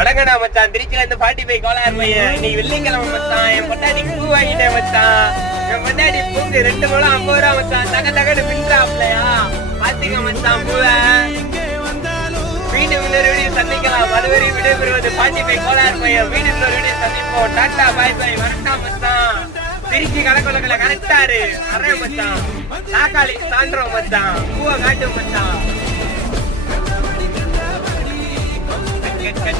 வணக்கடா மச்சான், திருச்சியில இருந்து 45 கோளாறு பையன். இன்னைக்கு வெள்ளிக்கிழமை மச்சான், என் பொண்டாட்டிக்கு பூ வாங்கிட்டேன் மச்சான். என் பொண்டாட்டி பூக்கு 2 முழம் 50 ரூபா மச்சான். தகன்னு பின்றாப்லையா பாத்தீங்க மச்சான் பூவை. மீண்டும் இன்னொரு வீடியோ சந்திக்கலாம். அதுவரை விடைபெறுவது 45 கோளாறு பையன். மீண்டும் இன்னொரு வீடியோ சந்திப்போம். டாட்டா பாய் பாய். வணக்கம் மச்சான். திருச்சி கணக்குள்ள கரெக்டாரு நிறைய மச்சான். நாக்காளி சான்றோம் மச்சான். பூவை காட்டும் மச்சான்.